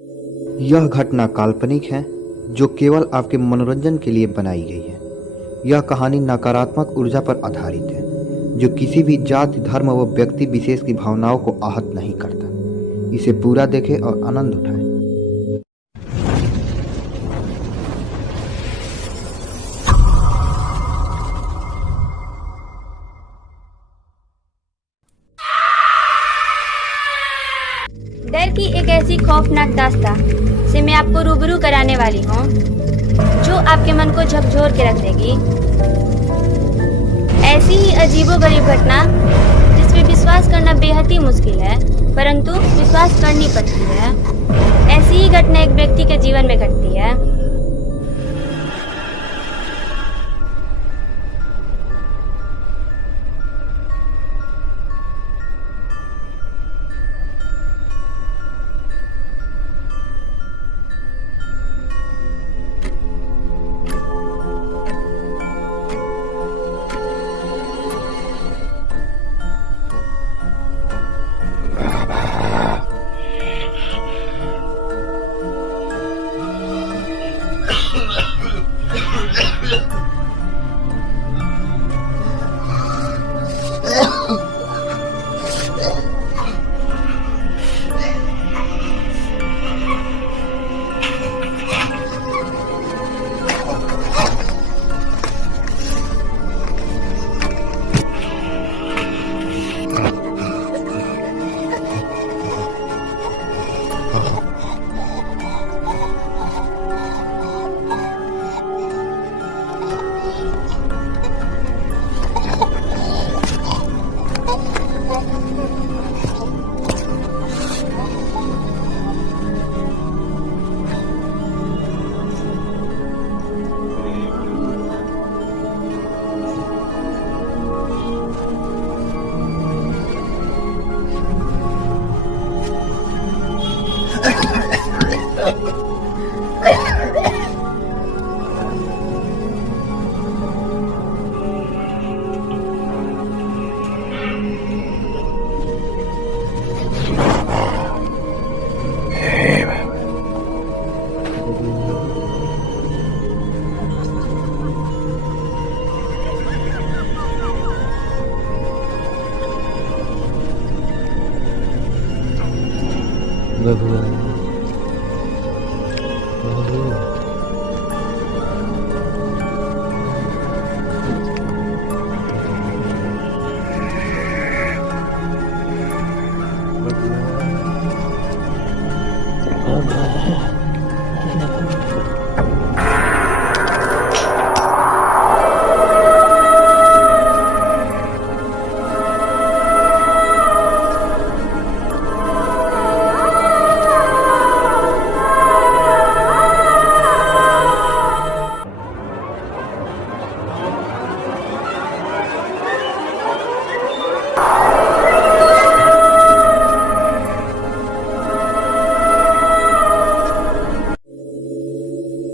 यह घटना काल्पनिक है जो केवल आपके मनोरंजन के लिए बनाई गई है। यह कहानी नकारात्मक ऊर्जा पर आधारित है जो किसी भी जाति, धर्म व व्यक्ति विशेष की भावनाओं को आहत नहीं करता। इसे पूरा देखें और आनंद उठाएं। डर की एक ऐसी खौफनाक दास्तां से मैं आपको रूबरू कराने वाली हूँ जो आपके मन को झकझोर के रख देगी। ऐसी ही अजीबोगरीब घटना जिसमें विश्वास करना बेहद ही मुश्किल है, परंतु विश्वास करनी पड़ती है। ऐसी ही घटना एक व्यक्ति के जीवन में घटती है।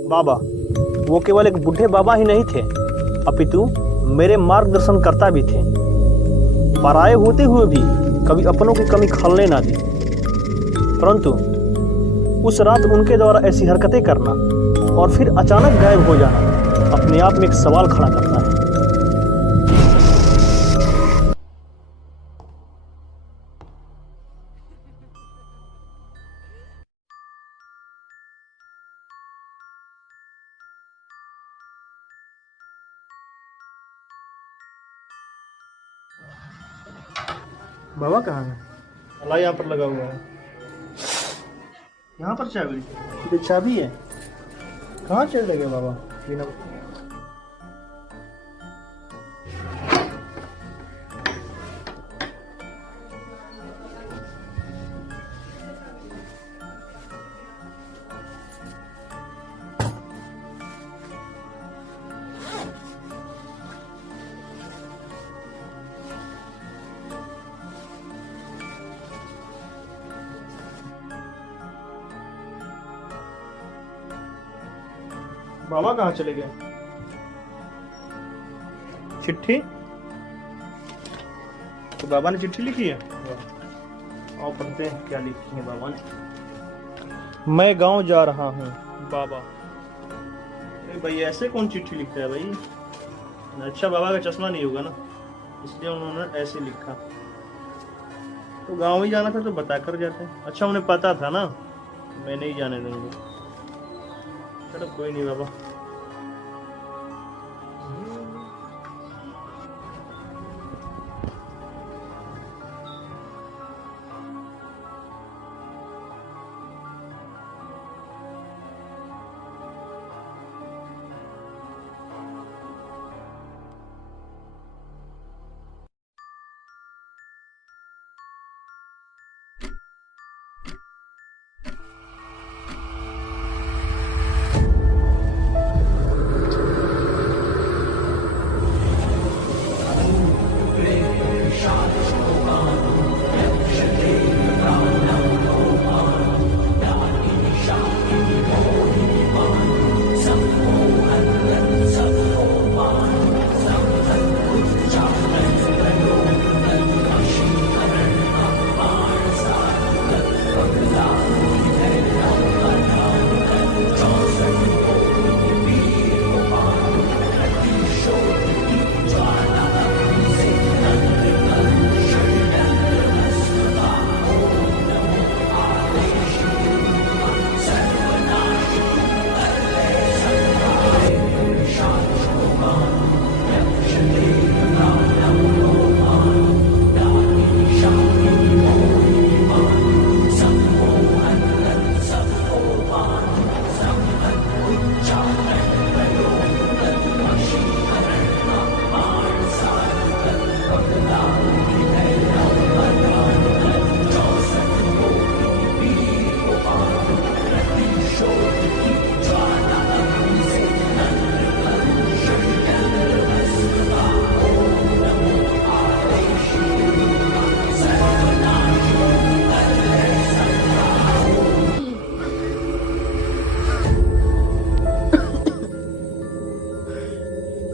बाबा, वो केवल एक बूढ़े बाबा ही नहीं थे, अपितु मेरे मार्गदर्शनकर्ता भी थे। पराये होते हुए भी कभी अपनों की कमी खलने ना दी। परंतु उस रात उनके द्वारा ऐसी हरकतें करना और फिर अचानक गायब हो जाना अपने आप में एक सवाल खड़ा करता है। बाबा कहाँ है? अल्लाह यहाँ पर लगा हुआ है। यहाँ पर चाबी? ये चाबी है। कहाँ चले गए बाबा? बिना बाबा कहाँ चले गए? चिट्ठी? तो बाबा ने चिट्ठी लिखी है? आओ पढ़ते हैं क्या लिखी है बाबा ने। मैं गांव जा रहा हूँ बाबा। अरे भाई ऐसे कौन चिट्ठी लिखता है भाई? अच्छा बाबा का चश्मा नहीं होगा ना, इसलिए उन्होंने ऐसे लिखा। तो गांव ही जाना था तो बता कर जाते। अच्छा उन्हें पता था ना, मैं नहीं जाने दूंगा। चलो कोई नहीं बाबा।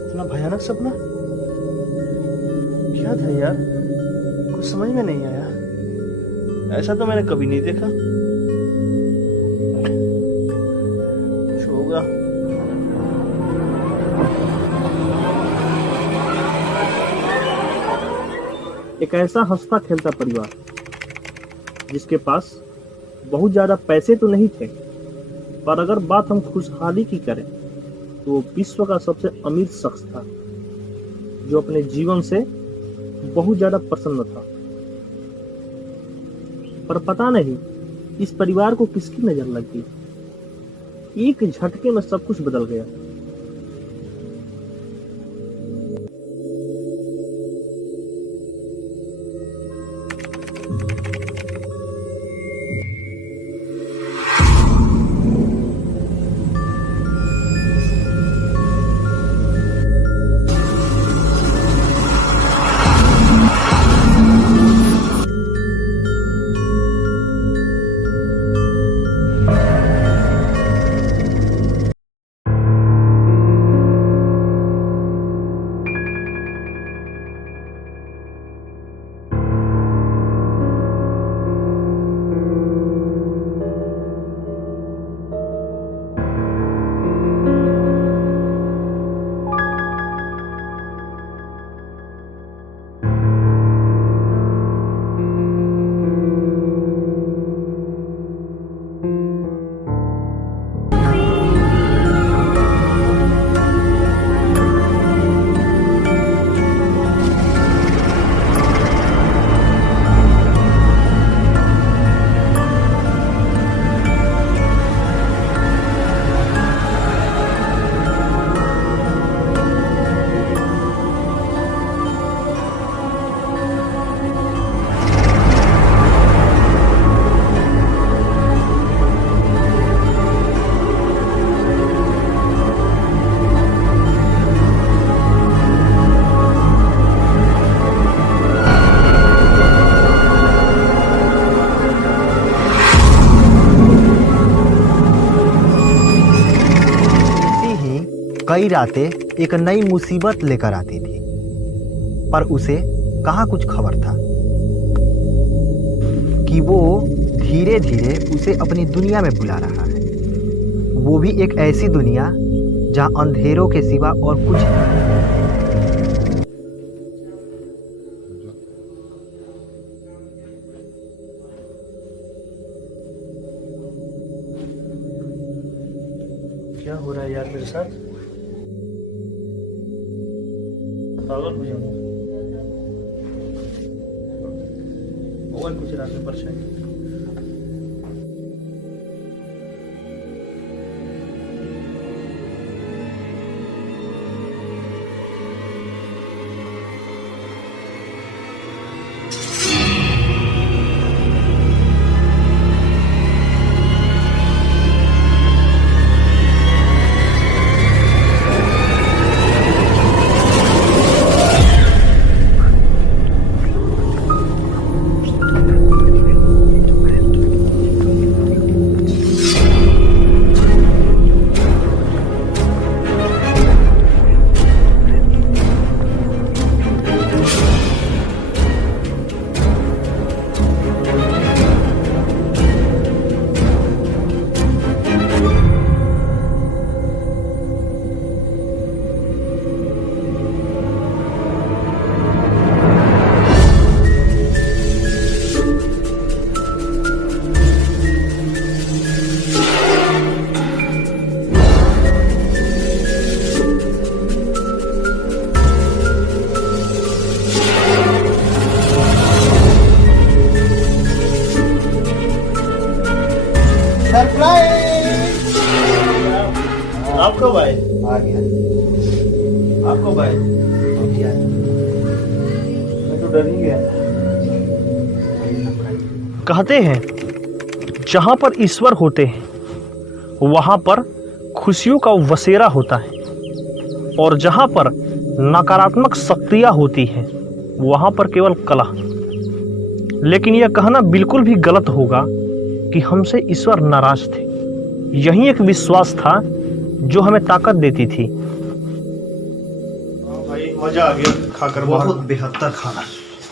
इतना भयानक सपना क्या था यार? कुछ समझ में नहीं आया। ऐसा तो मैंने कभी नहीं देखा। कुछ होगा। एक ऐसा हंसता खेलता परिवार जिसके पास बहुत ज्यादा पैसे तो नहीं थे, पर अगर बात हम खुशहाली की करें तो वो विश्व का सबसे अमीर शख्स था, जो अपने जीवन से बहुत ज्यादा प्रसन्न था। पर पता नहीं इस परिवार को किसकी नजर लग गई। एक झटके में सब कुछ बदल गया। कई रातें एक नई मुसीबत लेकर आती थी, पर उसे कहाँ कुछ खबर था कि वो धीरे धीरे उसे अपनी दुनिया में बुला रहा है, वो भी एक ऐसी दुनिया जहाँ अंधेरों के सिवा और कुछ नहीं। क्या हो रहा है यार मेरे साथ? पागल हो जाऊंगा और कुछ रात में परेशानी। आपको भाई आ गया। आपको भाई अब क्या है? मैं तो डर ही गया। कहते हैं जहां पर ईश्वर होते हैं वहां पर खुशियों का बसेरा होता है, और जहां पर नकारात्मक शक्तियां होती हैं वहां पर केवल कलह। लेकिन यह कहना बिल्कुल भी गलत होगा कि हमसे ईश्वर नाराज थे। यही एक विश्वास था जो हमें ताकत देती थी। भाई मजा आ गया खाकर। बहुत बेहतर खाना।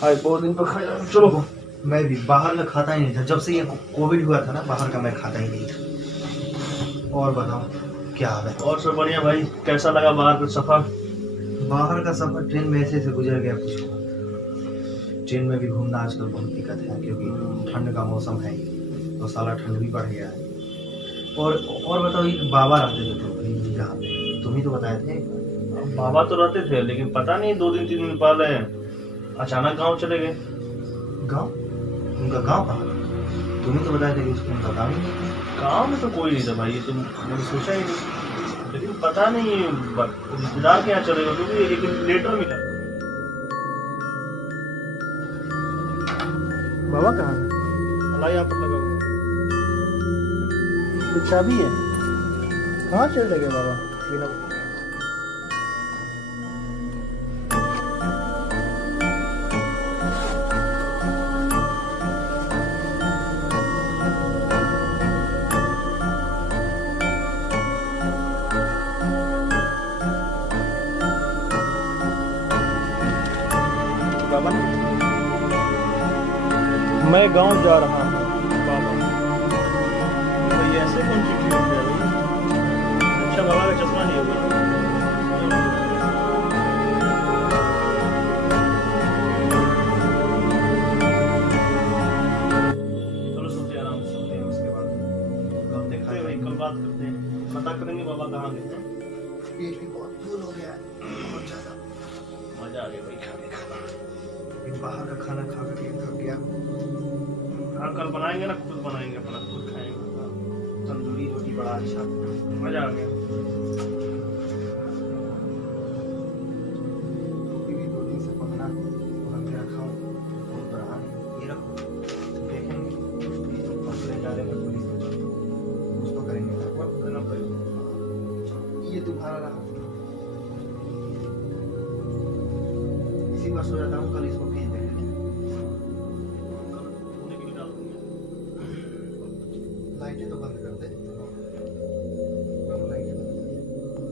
आज बहुत दिन पर खाया। चलो मैं भी बाहर का खाता ही नहीं था, जब से ये कोविड हुआ था ना, बाहर का मैं खाता ही नहीं था। और बताओ क्या हाल है? और सब बढ़िया भाई। कैसा लगा बाहर का सफर? बाहर का सफर ट्रेन में ऐसे से गुजर गया कुछ। ट्रेन में भी घूमना आजकल बहुत दिक्कत है, क्योंकि ठंड का मौसम है तो साला ठंड भी बढ़ गया है। और बताओ, ये बाबा रहते थे जहाँ पे, तुम ही तो बताए थे। बाबा तो रहते थे, लेकिन पता नहीं 2 दिन 3 दिन पहले अचानक गांव चले गए। गाँव? उनका गाँव कहाँ? तुम ही तो बताए थे कि उसको उनका गाँव ही नहीं था। गांव में तो कोई नहीं था भाई, ये तो मैंने सोचा ही नहीं। लेकिन पता नहीं रिश्तेदार के यहाँ चले गए, क्योंकि एक लेटर मिला। बाबा कहाँ है? अल्लाह यहाँ पर लगा हुआ। ये चाबी है। कहाँ चले गए बाबा बिना? बाबा मैं गांव जा रहा हूँ। बाबा तो ये ऐसे कौन सी चीज है भाई? अच्छा बाबा का चश्मा नहीं होगा। चलो सोते आराम से सोते हैं, उसके बाद कल देखते हैं भाई, कल बात करते हैं, पता करेंगे बाबा कहाँ गए हैं। पेट भी बहुत फूल हो गया है, बहुत ज्यादा। मजा आ गया भाई खाने का। बाहर का खाना खा कर थक गया। हाँ कल बनाएंगे ना, खुद बनाएंगे, अपना खुद खाएंगे। तंदूरी रोटी बड़ा अच्छा, मजा आ गया। रोटी भी 2 दिन से पकना पकड़ के रखा हूँ, बहुत बड़ा है। ये रखो, देखेंगे तो कंप्लेंट डालेंगे पुलिस में, कुछ तो करेंगे। वक्त देना पड़ेगा। ये तुम्हारा रहा, इसी बार सो जाता हूँ, कल इसको भेज देंगे। लाइटें तो बंद कर दे। लाइटें बंद कर दे।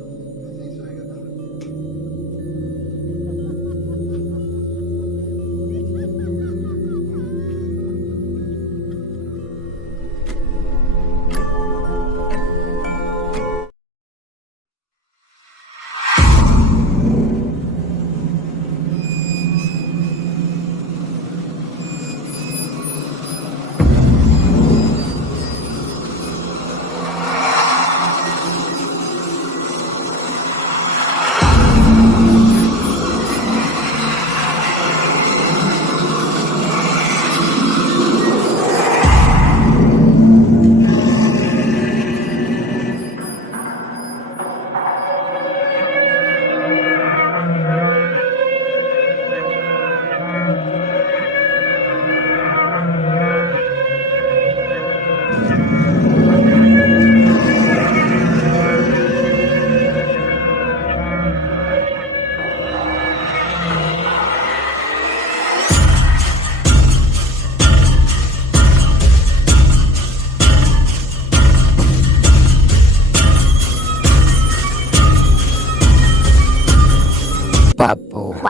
बबुआ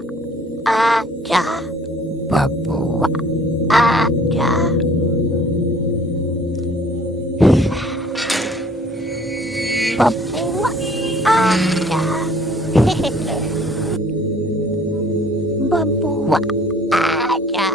आजा, बबुआ आजा। बबुआ आजा, बबुआ आजा।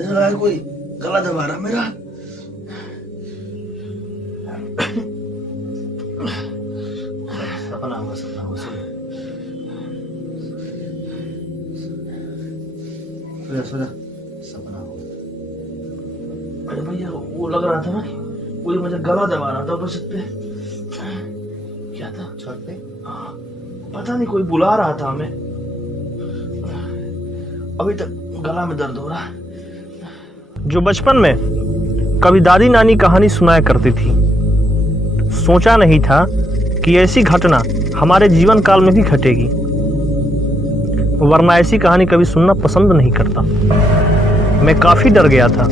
ऐसा लगा कोई गला दबा रहा मेरा। सपना हुआ, सपना हुआ। सोचा सपना हुआ। अरे भैया वो लग रहा था ना कोई मुझे गला दबा रहा था ऊपर छत पे। क्या था? छत पे? हाँ, पता नहीं कोई बुला रहा था हमें। अभी तक गला में दर्द हो रहा है। जो बचपन में कभी दादी नानी कहानी सुनाया करती थी, सोचा नहीं था कि ऐसी घटना हमारे जीवन काल में भी घटेगी, वरना ऐसी कहानी कभी सुनना पसंद नहीं करता। मैं काफी डर गया था।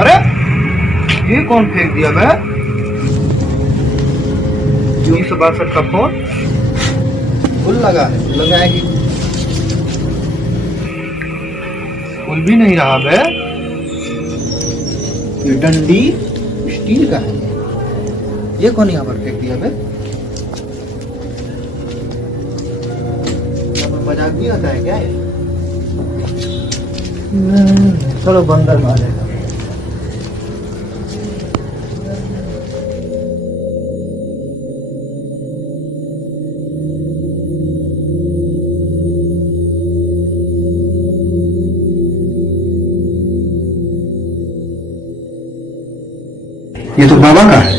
अरे ये कौन फेंक दिया बे? जून से 62 का फोन फुल लगा है, लगाएगी। खुल भी नहीं रहा बे। ये डंडी स्टील का है। ये कौन यहाँ पर फेंक दिया बे? यहाँ पर मजाक नहीं होता है क्या ये? चलो बंदर मारेगा। ये तो बाबा का है।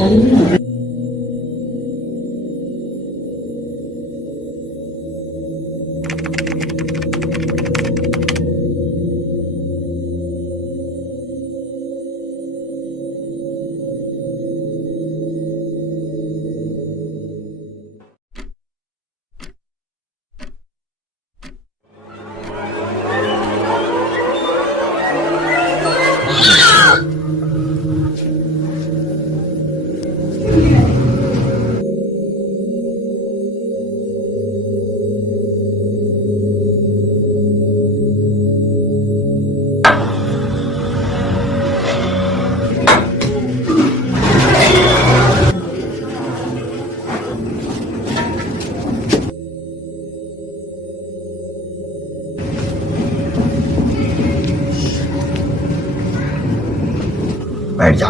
बैठ जा।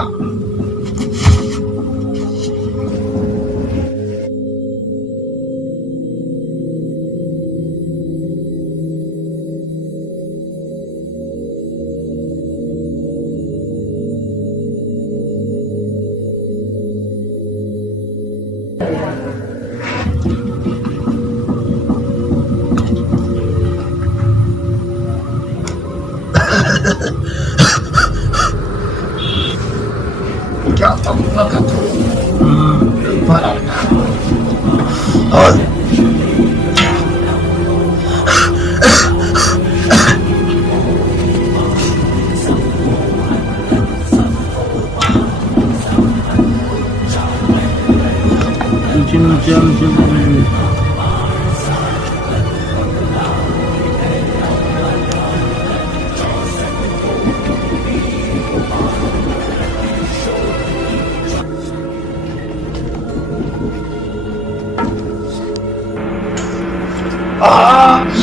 क्या बबुआ का तू बड़ा और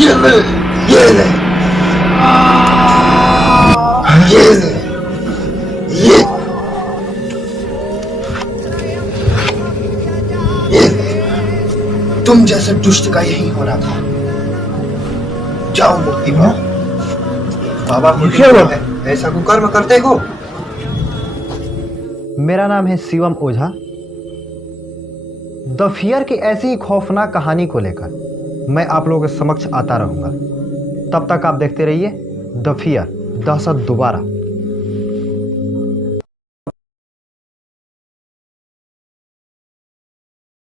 ये ले ये ले ये ले ये ले तुम जैसे दुष्ट का यही हो रहा था। जाओ मुक्ति पाओ। बाबा ऐसा कुकर्म करते हो? मेरा नाम है शिवम ओझा। द फियर की ऐसी ही खौफनाक कहानी को लेकर मैं आप लोगों के समक्ष आता रहूंगा। तब तक आप देखते रहिए द फियर, दहशत दोबारा।